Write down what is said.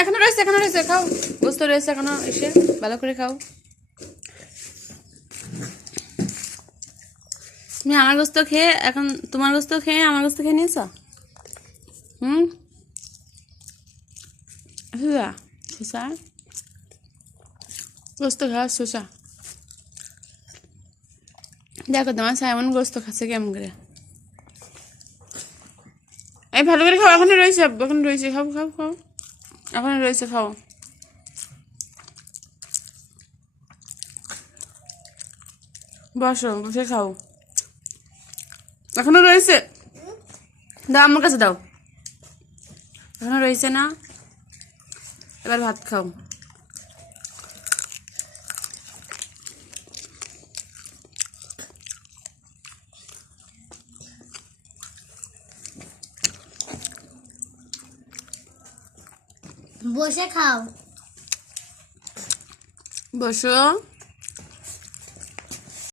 এখনো রয়েছে খাও, গোস্ত রয়েছে এখনো, এসে ভালো করে খাও। তুমি আমার গোস্ত খেয়ে এখন তোমার গোস্ত খেয়ে আমার গোস্ত খেয়ে নিয়েছ। শোষা গোস্ত খাওয়া শোষা। দেখো তোমার সাইমন গোস্ত খাচ্ছে কেমন করে। এই ভালো করে খাও, এখন রয়েছে খাও খাও খাও, এখন রয়েছে খাও। বসে খাও, এখনো রয়েছে। দাও আমার কাছে দাও, এখনো রয়েছে না, এবার ভাত খাও। বসে খাও। বসো।